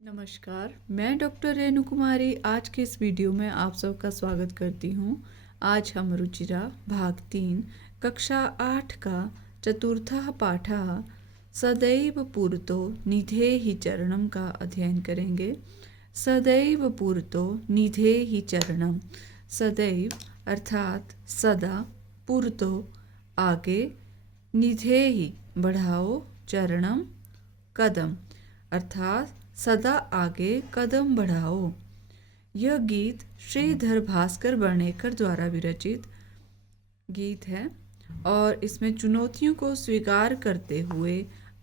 नमस्कार, मैं डॉक्टर रेणु कुमारी आज के इस वीडियो में आप सबका स्वागत करती हूँ। आज हम रुचिरा भाग 3 कक्षा 8 का चतुर्थः पाठः सदैव पूर्तो निधेहि चरणम का अध्ययन करेंगे। सदैव पूर्तो निधेहि चरणम, सदैव अर्थात सदा, पूर्तो आगे, निधेहि बढ़ाओ, चरणम कदम अर्थात सदा आगे कदम बढ़ाओ। यह गीत श्रीधर भास्कर वर्णेकर द्वारा विरचित गीत है और इसमें चुनौतियों को स्वीकार करते हुए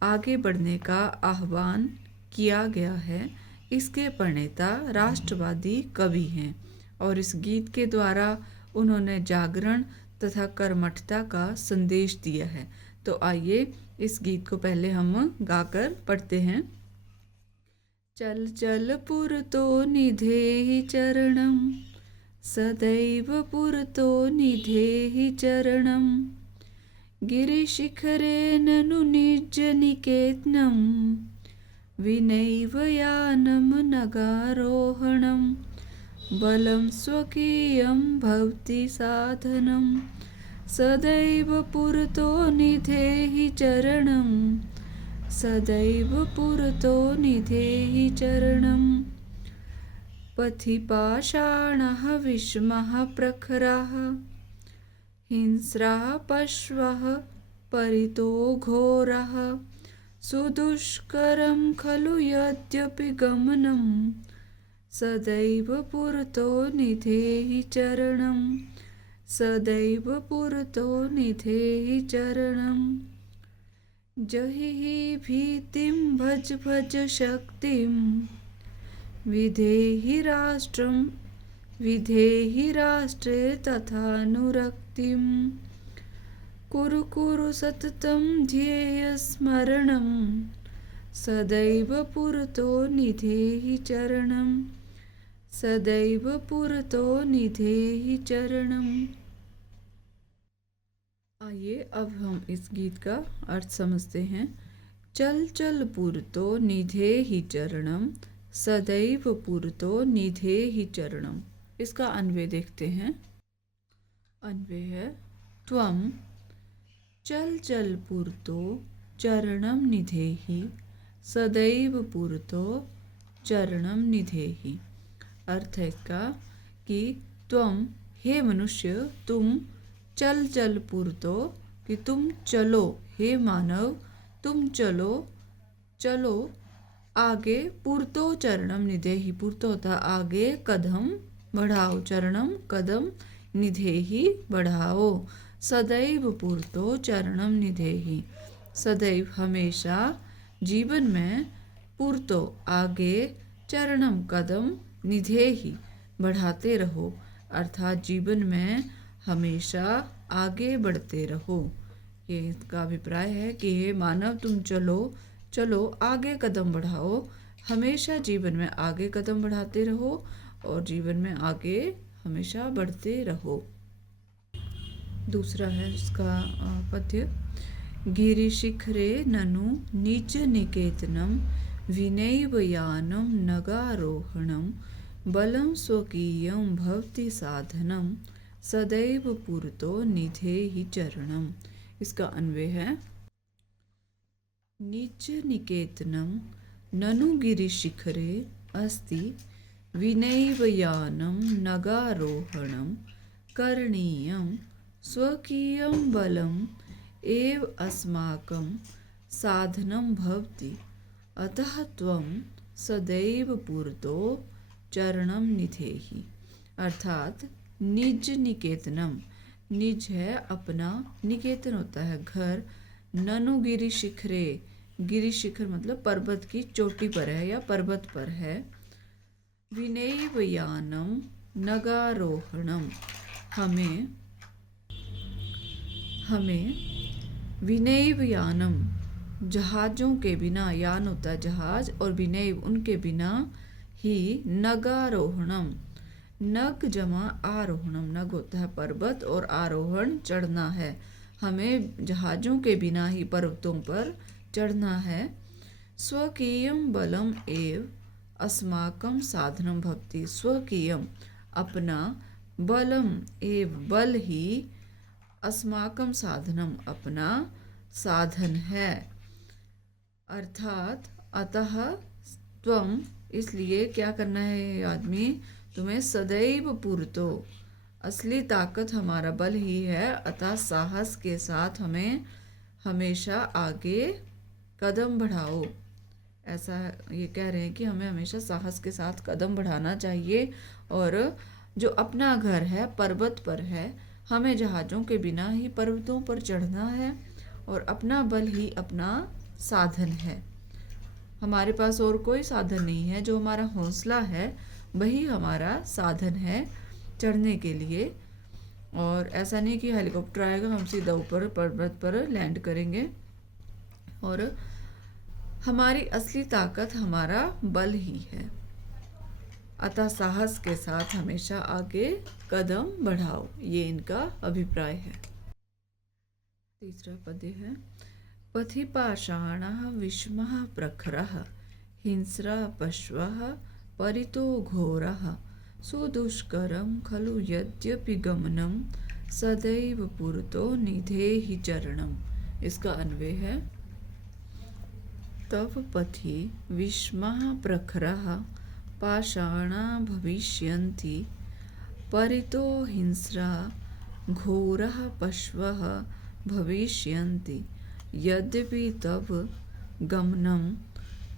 आगे बढ़ने का आह्वान किया गया है। इसके प्रणेता राष्ट्रवादी कवि हैं और इस गीत के द्वारा उन्होंने जागरण तथा कर्मठता का संदेश दिया है। तो आइए इस गीत को पहले हम गाकर पढ़ते हैं। चल चल पुरतो निधेहि चरणम, सदैव पुरतो निधेहि चरणम, गिरिशिखरे ननु निर्जनिकेतनम, विनैव यानम नगारोहणम, बलं स्वकीयं भवति साधनं, सदैव पुरतो निधेहि चरणम, सदैव पुरतो निधेहि चरणम, पथि पाषाणः विषमः प्रखरः, हिंस्रः पश्वः परितो घोरः, सुदुष्करं खलु यद्यपि गमनं, सदैव पुरतो निधेहि चरणं, सदैव पुरतो निधेहि चरणं, जहि भीतिं भज भज शक्तिं, विधेहि राष्ट्रं विधेहि राष्ट्रे तथानुरक्तिं, कुरु कुरु सततं ध्येयस्मरणं, सदैव पुरतो निधेहि चरणं, सदैव पुरतो निधेहि चरणं। आइए अब हम इस गीत का अर्थ समझते हैं। चल चल पुरतो निधेहि चरणम, सदैव पुरतो निधेहि चरणम। इसका अन्वय देखते हैं। अन्वय है त्वं चल चल पुरतो चरणम निधेहि, सदैव पुरतो चरणम निधेहि। अर्थ है इसका कि त्वं हे मनुष्य, तुम चल चल पुरतो कि तुम चलो, हे मानव तुम चलो चलो आगे, पुरतो चरणम निधेहि, पुरतो होता आगे, कदम बढ़ाओ, चरणम कदम, निधेहि बढ़ाओ, सदैव पुरतो चरणम निधेहि, सदैव हमेशा जीवन में, पुरतो आगे, चरणम कदम, निधेहि बढ़ाते रहो, अर्थात जीवन में हमेशा आगे बढ़ते रहो। ये इसका अभिप्राय है कि हे मानव तुम चलो चलो आगे कदम बढ़ाओ, हमेशा जीवन में आगे कदम बढ़ाते रहो और जीवन में आगे हमेशा बढ़ते रहो। दूसरा है इसका पद्य। गिरिशिखरे ननु निज निकेतनम, विनैव यानम नगारोहणम, बलं स्वकीयं भवति साधनम, सदैव पुरतो निधेहि चरणम। इसका अन्वय है निज निकेतनम ननु गिरिशिखरे अस्ति, विनैव यानम नगारोहणम, करणीयं स्वकीयं बलम् एव अस्माकं साधनं भवति, अतः त्वं सदैव पुरतो चरणम निधेहि। अर्थात निज निकेतनम, निज है अपना, निकेतन होता है घर, ननु गिरि शिखरे, गिरि शिखर मतलब पर्वत की चोटी पर है या पर्वत पर है, विनैव यानम नगारोहणम, हमें विनैव यानम जहाज़ों के बिना, यान होता है जहाज, और विनैव उनके बिना ही, नगारोहणम नग जमा आरोहणम, नग होता है पर्वत और आरोहण चढ़ना है, हमें जहाज़ों के बिना ही पर्वतों पर चढ़ना है। स्वकीयं बलम एव अस्माकं साधनं भवति। स्वकीयम अपना, बलम एव बल ही अस्माकं साधनम अपना साधन है। अर्थात अतः त्वम, इसलिए क्या करना है आदमी, तुम्हें सदैव पूर्तो, असली ताकत हमारा बल ही है, अतः साहस के साथ हमें हमेशा आगे कदम बढ़ाओ। ऐसा ये कह रहे हैं कि हमें हमेशा साहस के साथ कदम बढ़ाना चाहिए। और जो अपना घर है पर्वत पर है, हमें जहाज़ों के बिना ही पर्वतों पर चढ़ना है और अपना बल ही अपना साधन है। हमारे पास और कोई साधन नहीं है, जो हमारा हौसला है वही हमारा साधन है चढ़ने के लिए। और ऐसा नहीं कि हेलीकॉप्टर आएगा हम सीधा ऊपर पर्वत पर लैंड करेंगे। और हमारी असली ताकत हमारा बल ही है, अतः साहस के साथ हमेशा आगे कदम बढ़ाओ। ये इनका अभिप्राय है। तीसरा पद्य है, पथि पाषाणः विषमः प्रखरः हिंस्रा पश्वः परितो घोरः सुदुष्करं खलु यद्यपि गमनं सदैव पुरतो निधेहि चरणम्। इसका अन्वय है, तव पथि विषमः प्रखरः पाषाणा भविष्यन्ति परितो हिंस्रा घोरः पश्वः भविष्यन्ति यद्यपि तव गमनं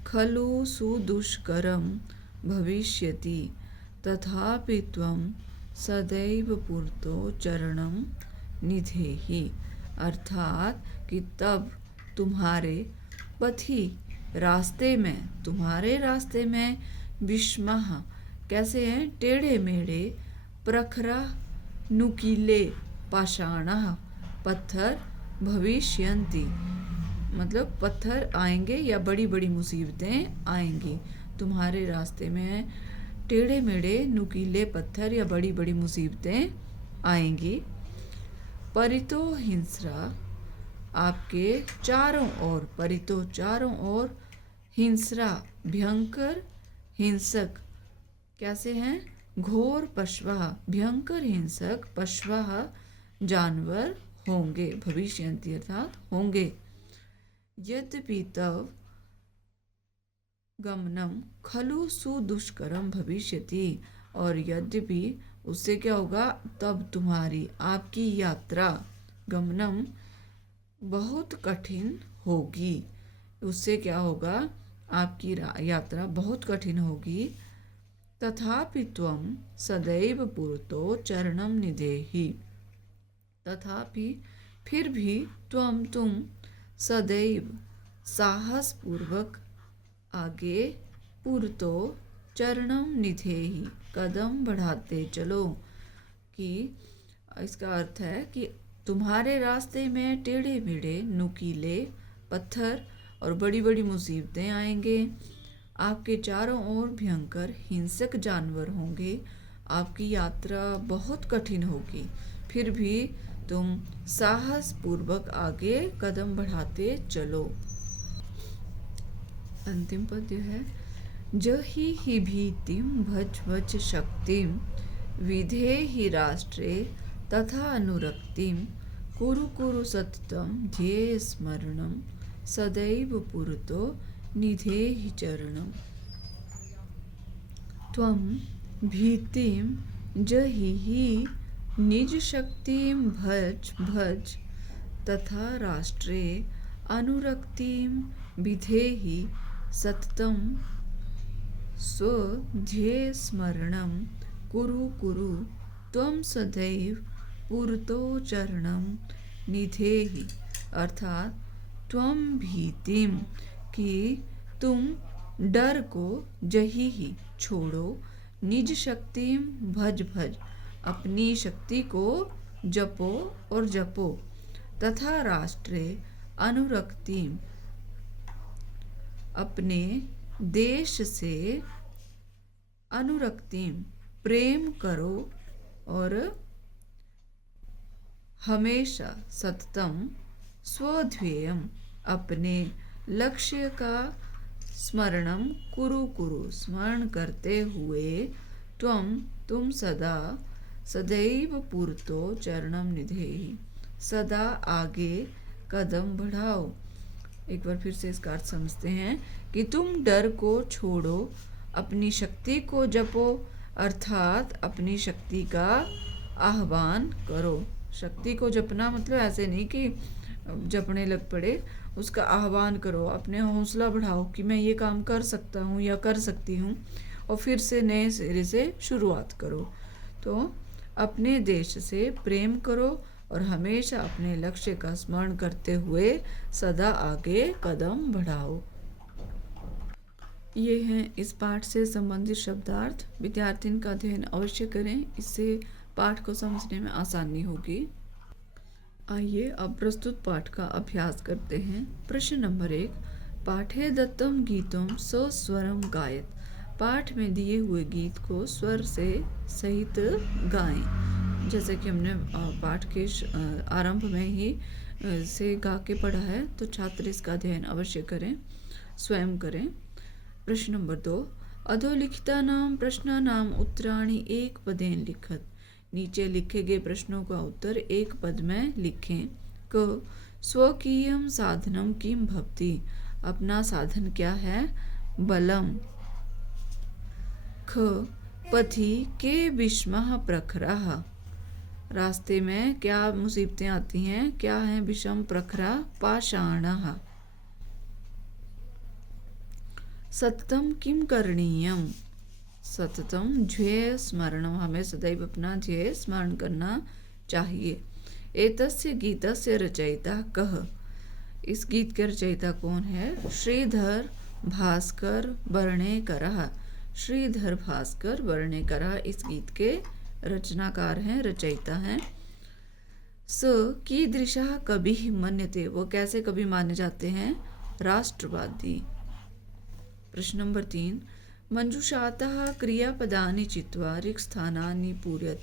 खलु सुदुष्करं भविष्यति तथापि त्वं सदैव पुरतो चरणं निधेहि। अर्थात कि तब तुम्हारे पथि, रास्ते में, तुम्हारे रास्ते में विषमः, कैसे हैं, टेढ़े मेढ़े, प्रखरा नुकीले, पाषाणः पत्थर, भविष्यन्ति मतलब पत्थर आएंगे या बड़ी बड़ी मुसीबतें आएंगी। तुम्हारे रास्ते में टेढ़े मेढ़े नुकीले पत्थर या बड़ी बड़ी मुसीबतें आएंगी। परितो हिंस्रा, आपके चारों ओर, परितो चारों ओर, हिंस्रा भयंकर हिंसक, कैसे हैं, घोर पशवः भयंकर हिंसक, पशवः जानवर होंगे, भविष्यन्ति अर्थात होंगे। यद्यपि तव गमनम खलु सुदुष्करम भविष्यति, और यद्यपि उससे क्या होगा, तब तुम्हारी, आपकी यात्रा, गमनम बहुत कठिन होगी। उससे क्या होगा, आपकी यात्रा बहुत कठिन होगी। तथापि त्वं सदैव पुरतो चरणम निधेहि, तथापि फिर भी, तुम सदैव साहस पूर्वक आगे, पुरतो चरणम निधेहि कदम बढ़ाते चलो। कि इसका अर्थ है कि तुम्हारे रास्ते में टेढ़े मेढ़े नुकीले पत्थर और बड़ी बड़ी मुसीबतें आएंगे। आपके चारों ओर भयंकर हिंसक जानवर होंगे। आपकी यात्रा बहुत कठिन होगी, फिर भी तुम साहस पूर्वक आगे कदम बढ़ाते चलो। अंतिम पद्य है, जहि भीतिम भज भज शक्तिम विधेहि राष्ट्रे तथा अनुरक्तिम कुरु कुरु सततम ध्येय स्मरणम सदैव पुरतो निधेहि चरणम। त्वं भीतिम जहि निज शक्तिम भज भज तथा राष्ट्रे अनुरक्तिम विधेहि सततम स्वध्येय स्मरणम कुरु कुरु त्वं सदैव पुरतो चरणम निधेहि। अर्थात त्वं भीतिम, कि तुम डर को, जही ही छोड़ो, निज शक्तिम भज भज अपनी शक्ति को जपो और जपो, तथा राष्ट्रे अनुरक्तिम अपने देश से, अनुरक्तिम प्रेम करो, और हमेशा सततम स्वध्येयम अपने लक्ष्य का स्मरणम कुरु कुरु, स्मरण करते हुए, तुम सदा, सदैव पुरतो चरणम निधेहि, सदा आगे कदम बढ़ाओ। एक बार फिर से इसका अर्थ समझते हैं कि तुम डर को छोड़ो, अपनी शक्ति को जपो, अर्थात अपनी शक्ति का आह्वान करो। शक्ति को जपना मतलब ऐसे नहीं कि जपने लग पड़े, उसका आह्वान करो, अपने हौसला बढ़ाओ कि मैं ये काम कर सकता हूँ या कर सकती हूँ, और फिर से नए सिरे से शुरुआत करो। तो अपने देश से प्रेम करो और हमेशा अपने लक्ष्य का स्मरण करते हुए सदा आगे कदम बढ़ाओ। ये हैं इस पाठ से संबंधित शब्दार्थ। विद्यार्थी इनका अध्ययन अवश्य करें, इससे पाठ को समझने में आसानी होगी। आइए अब प्रस्तुत पाठ का अभ्यास करते हैं। प्रश्न नंबर 1, पाठे दत्तम गीतम सस्वरम गायत। पाठ में दिए हुए गीत को स्वर से सहित गाएं। जैसे कि हमने पाठ के आरंभ में ही से गा के पढ़ा है, तो छात्र इसका अध्ययन अवश्य करें, स्वयं करें। प्रश्न नंबर 2, अधोलिखितानां प्रश्नानां उत्तराणि एक पदेन लिखत। नीचे लिखे गए प्रश्नों का उत्तर एक पद में लिखें। क, स्वकीयं साधनं किं भवति। अपना साधन क्या है? बलम। ख, पथि के विषमः प्रखराः। रास्ते में क्या मुसीबतें आती हैं? क्या हैं विषम प्रखरा? पाषाणः। सततं किं करणीयम्। सततम ध्येय स्मरणम। हमें सदैव अपना ध्येय स्मरण करना चाहिए। एतस्य गीतस्य रचयिता कः। इस गीत के रचयिता कौन है? श्रीधर भास्कर वर्णेकरः। श्रीधर भास्कर वर्णेकरः इस गीत के रचनाकार हैं, रचयिता हैं। स कीदृशः कविः मन्यते। वो कैसे कवि माने जाते हैं? राष्ट्रवादी। प्रश्न नंबर 3, मंजूषातः क्रियापदानि चित्वा रिक्तस्थानानि पूरयत।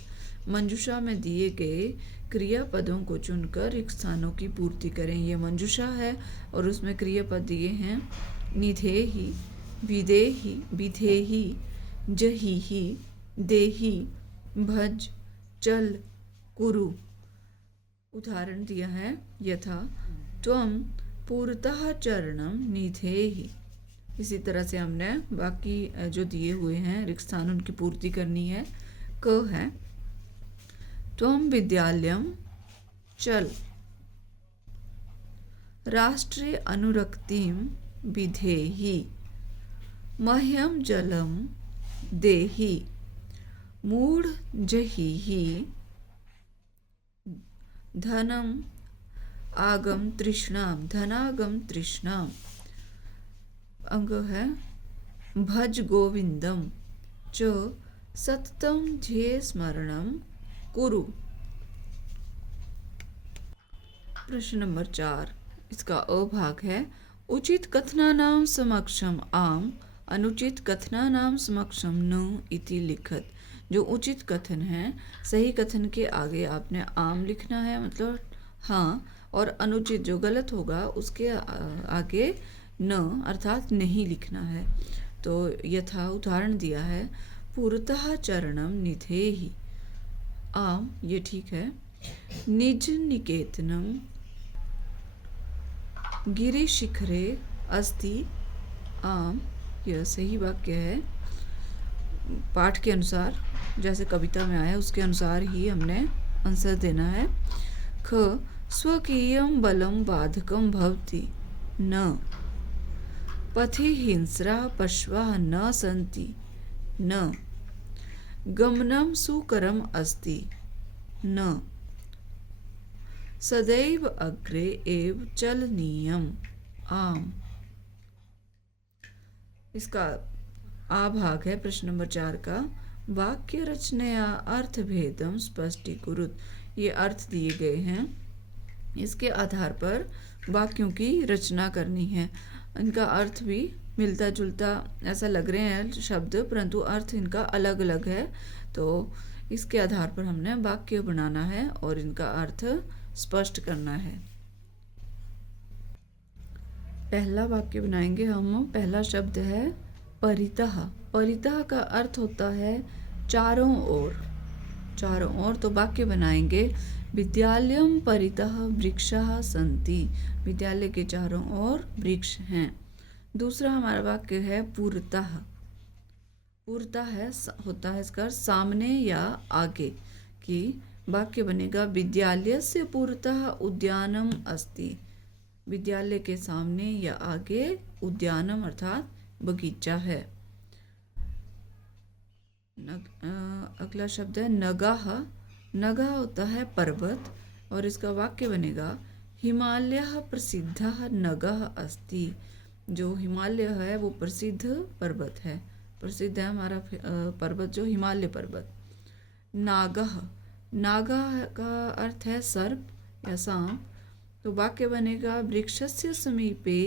मंजूषा में दिए गए क्रियापदों को चुनकर रिक्त स्थानों की पूर्ति करें। ये मंजूषा है और उसमें क्रियापद दिए हैं निधेहि, विदेहि, विधेहि, जहिहि, देहि, भज, चल, कुरु। उदाहरण दिया है यथा त्वं पुरतः चरणं निधेहि। इसी तरह से हमने बाकी जो दिए हुए हैं रिक्त स्थान उनकी पूर्ति करनी है। क है त्वं विद्यालयं चल, राष्ट्रे अनुरक्तिं विधेहि, मह्यं जलं देहि, मूढ़ जहिहि, धनम आगम तृष्णाम, धनागम तृष्णाम। अंग है भज गोविंदम च सततम ध्येय स्मरणम कुरु। प्रश्न नंबर 4, इसका अभाग है उचित कथनानां समक्षम आम, अनुचित कथनानां समक्षम न इति लिखत। जो उचित कथन है, सही कथन के आगे आपने आम लिखना है, मतलब हाँ, और अनुचित जो गलत होगा उसके आगे न अर्थात नहीं लिखना है। तो यथा उदाहरण दिया है पुरतः चरणम निधेहि, आम, ये ठीक है। निज निकेतनम गिरिशिखरे अस्ति, आम, यह सही वाक्य है। पाठ के अनुसार जैसे कविता में आया उसके अनुसार ही हमने आंसर देना है। ख, स्वकीयं बलं बाधकं भवति न, पथि हिंस्रा पशवः न सन्ति न, गमनं सुकरम् अस्ति न, सदैव अग्रे एव चलनीयम्, आम। इसका आ भाग है प्रश्न नंबर 4 का। वाक्य रचनया अर्थभेदम स्पष्टीकुरुत। ये अर्थ दिए गए हैं, इसके आधार पर वाक्यों की रचना करनी है। इनका अर्थ भी मिलता जुलता ऐसा लग रहे हैं शब्द, परंतु अर्थ इनका अलग अलग है। तो इसके आधार पर हमने वाक्य बनाना है और इनका अर्थ स्पष्ट करना है। पहला वाक्य बनाएंगे हम। पहला शब्द है परितः। परितः का अर्थ होता है चारों ओर, चारों ओर। तो वाक्य बनाएंगे विद्यालयम परितः वृक्षाः सन्ति। विद्यालय के चारों ओर वृक्ष हैं। दूसरा हमारा वाक्य है पुरतः। पुरतः है होता है इसका सामने या आगे। कि वाक्य बनेगा विद्यालयस्य पुरतः उद्यानम अस्ति। विद्यालय के सामने या आगे उद्यानम अर्थात बगीचा है। अगला शब्द है नगाः। नगाः होता है पर्वत और इसका वाक्य बनेगा हिमालयः प्रसिद्धः नगः अस्ति। जो हिमालय है वो प्रसिद्ध पर्वत है, प्रसिद्ध है हमारा पर्वत जो हिमालय पर्वत। नागः। नागः का अर्थ है सर्प या सांप। तो वाक्य बनेगा वृक्षस्य समीपे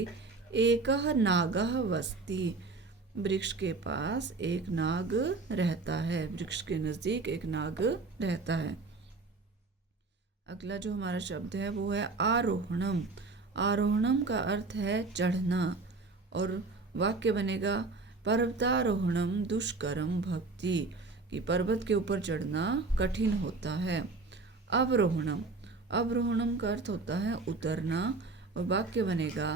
एकः नागः वसति। वृक्ष के पास एक नाग रहता है, वृक्ष के नज़दीक एक नाग रहता है। अगला जो हमारा शब्द है वो है आरोहणम। आरोहणम का अर्थ है चढ़ना और वाक्य बनेगा पर्वतारोहणम दुष्करम भवति। कि पर्वत के ऊपर चढ़ना कठिन होता है। अवरोहणम। अवरोहणम का अर्थ होता है उतरना और वाक्य बनेगा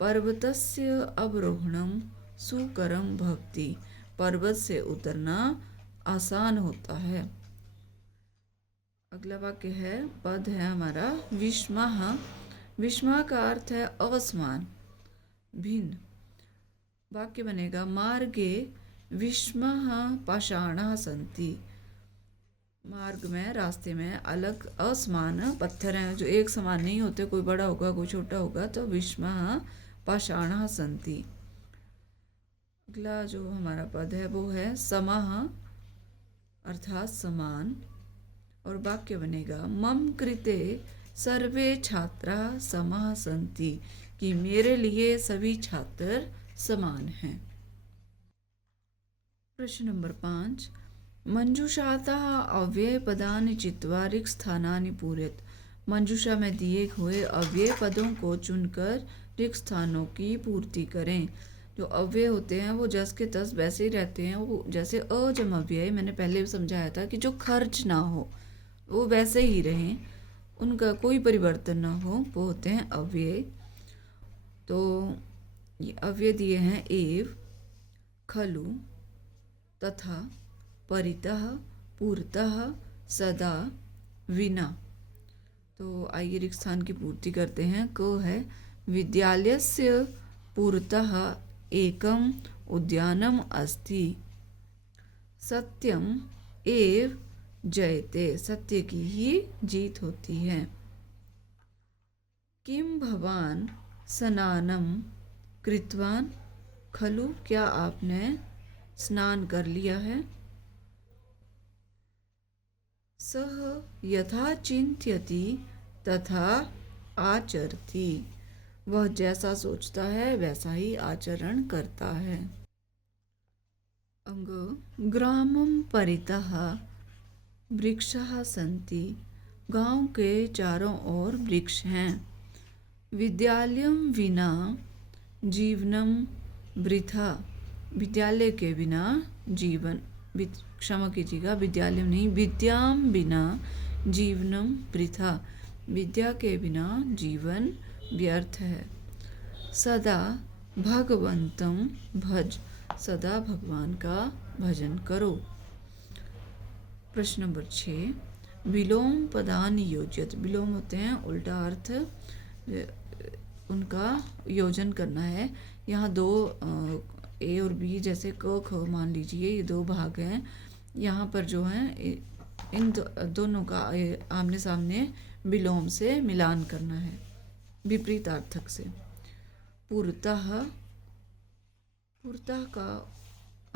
पर्वतस्य अवरोहणम सुकरम भवति। पर्वत से उतरना आसान होता है। अगला वाक्य है पद है हमारा विस्मः। विस्मः का अर्थ है असमान, भिन्न। वाक्य बनेगा मार्गे विस्मः पाषाणाः सन्ति। मार्ग में, रास्ते में अलग असमान पत्थर हैं जो एक समान नहीं होते, कोई बड़ा होगा कोई छोटा होगा। तो विस्मः पाषाणाः सन्ति। अगला जो हमारा पद है वो है समः अर्थात समान और वाक्य बनेगा मम कृते सर्वे छात्राः समः सन्ति। कि मेरे लिए सभी छात्र समान हैं। प्रश्न नंबर 5 मंजूषातः अव्यय पदानि चित्वा रिक्त स्थानानि पूरयेत्। मंजूषा में दिए हुए अव्यय पदों को चुनकर रिक्त स्थानों की पूर्ति करें। जो अव्यय होते हैं वो जस के तस वैसे ही रहते हैं। वो जैसे अजम अव्यय मैंने पहले भी समझाया था कि जो खर्च ना हो वो वैसे ही रहें, उनका कोई परिवर्तन ना हो, वो होते हैं अव्यय। तो ये अव्यय दिए हैं एव, खलु, तथा, परितः, पूर्तः, सदा, विना। तो आइए रिक्त स्थान की पूर्ति करते हैं। को है विद्यालयस्य पुरतः एकम उद्यानम अस्ति। सत्यम एव जयते। सत्य की ही जीत होती है। किम भवान स्नानम कृतवान खलु। क्या आपने स्नान कर लिया है। सह यथा चिंत्यति तथा आचरति। वह जैसा सोचता है वैसा ही आचरण करता है। अंग ग्रामं परितः वृक्षाः सन्ति। गांव के चारों ओर वृक्ष हैं। विद्यालयं विना जीवनम वृथा। विद्यालय के बिना जीवन, क्षमा कीजिएगा, विद्यालय नहीं, विद्याम बिना जीवनम वृथा। विद्या के बिना जीवन व्यर्थ है। सदा भगवंतं भज। सदा भगवान का भजन करो। प्रश्न नंबर 6 विलोम पदानि योजयत। विलोम होते हैं उल्टा अर्थ, उनका योजन करना है। यहाँ दो ए और बी जैसे क ख मान लीजिए, ये दो भाग हैं। यहाँ पर जो है इन दोनों का आमने सामने विलोम से मिलान करना है, विपरीतार्थक से। पुरतः। पुरतः का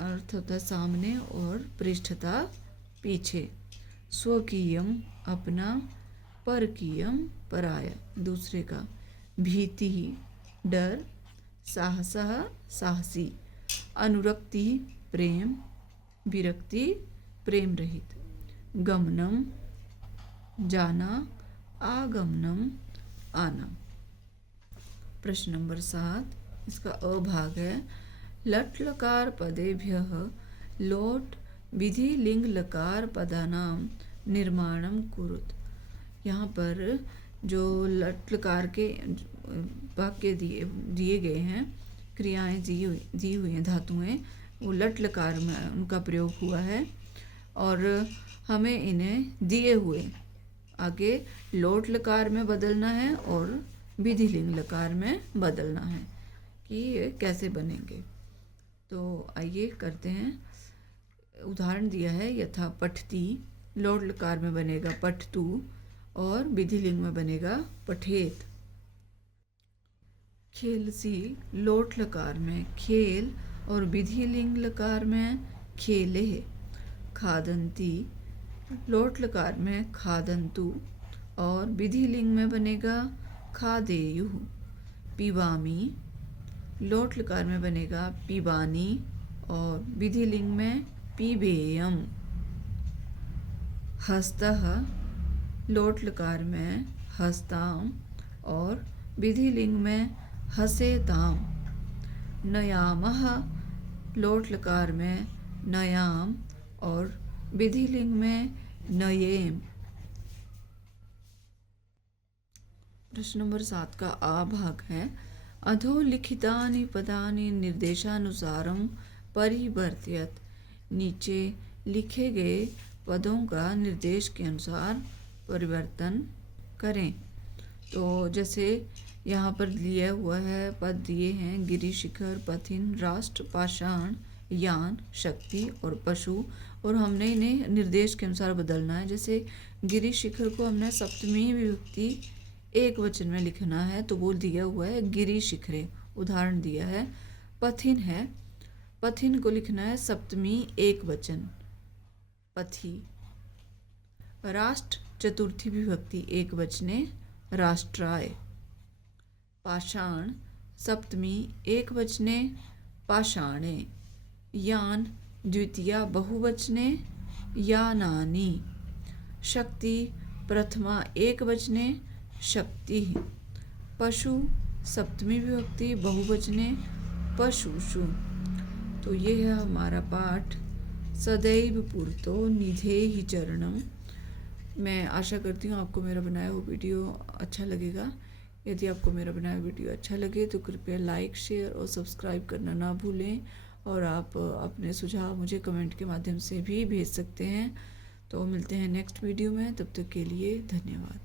अर्थ होता है सामने और पृष्ठता पीछे। स्वकीयम अपना, परकीयम पराया दूसरे का। भीति डर, साहसः साहसी, अनुरक्ति प्रेम, विरक्ति प्रेम रहित। गमनम जाना, आगमनम आना। प्रश्न नंबर 7, इसका अ भाग है। लट लकार पदेभ्यः लोट विधि लिंग लकार पदानाम निर्माणम कुरुत। यहाँ पर जो लट लकार के वाक्य दिए गए हैं, क्रियाएं दी हुई हैं, धातुएं, वो लट लकार में उनका प्रयोग हुआ है और हमें इन्हें दिए हुए आगे लोट लकार में बदलना है और विधि लिंग लकार में बदलना है कि ये कैसे बनेंगे। तो आइए करते हैं। उदाहरण दिया है, यथा पठती लोट लकार में बनेगा पठतु और विधि लिंग में बनेगा पठेत। खेलसी लोट लकार में खेल और विधि लिंग लकार में खेले। खादंती लोट लकार में खादंतु और विधि लिंग में बनेगा खादेयु। पिबामी लोट लकार में बनेगा पिबानी और विधि लिंग में पिबेयम। हस्तः लोट लकार में हस्ताम और विधि लिंग में हसेताम। नयामः लोट लकार में नयाम और विधि लिंग में नयेम। प्रश्न नंबर 7 का आ भाग है। अधोलिखितानि पदानि निर्देशानुसारम परिवर्त्यत। नीचे लिखे गए पदों का निर्देश के अनुसार परिवर्तन करें। तो जैसे यहाँ पर लिया हुआ है, पद दिए हैं गिरि, शिखर, पथिन, राष्ट्र, पाषाण, यान, शक्ति और पशु, और हमने इन्हें निर्देश के अनुसार बदलना है। जैसे गिरि शिखर को हमने सप्तमी विभक्ति एक वचन में लिखना है, तो वो दिया हुआ है गिरि शिखरे। उदाहरण दिया है पथिन है, पथिन को लिखना है सप्तमी एक वचन पथि। राष्ट्र चतुर्थी विभक्ति एक वचने राष्ट्राय। पाषाण सप्तमी एक वचने पाषाणे। यान द्वितीया बहुवचने यानानि। शक्ति प्रथमा एक वचने शक्ति। पशु सप्तमी विभक्ति बहुवचने पशुषु। तो ये है हमारा पाठ सदैव पुरतो निधेहि चरणम। मैं आशा करती हूँ आपको मेरा बनाया हुआ वीडियो अच्छा लगेगा। यदि आपको मेरा बनाया हुआ वीडियो अच्छा लगे तो कृपया लाइक, शेयर और सब्सक्राइब करना ना भूलें, और आप अपने सुझाव मुझे कमेंट के माध्यम से भी भेज सकते हैं। तो मिलते हैं नेक्स्ट वीडियो में, तब तक के लिए धन्यवाद।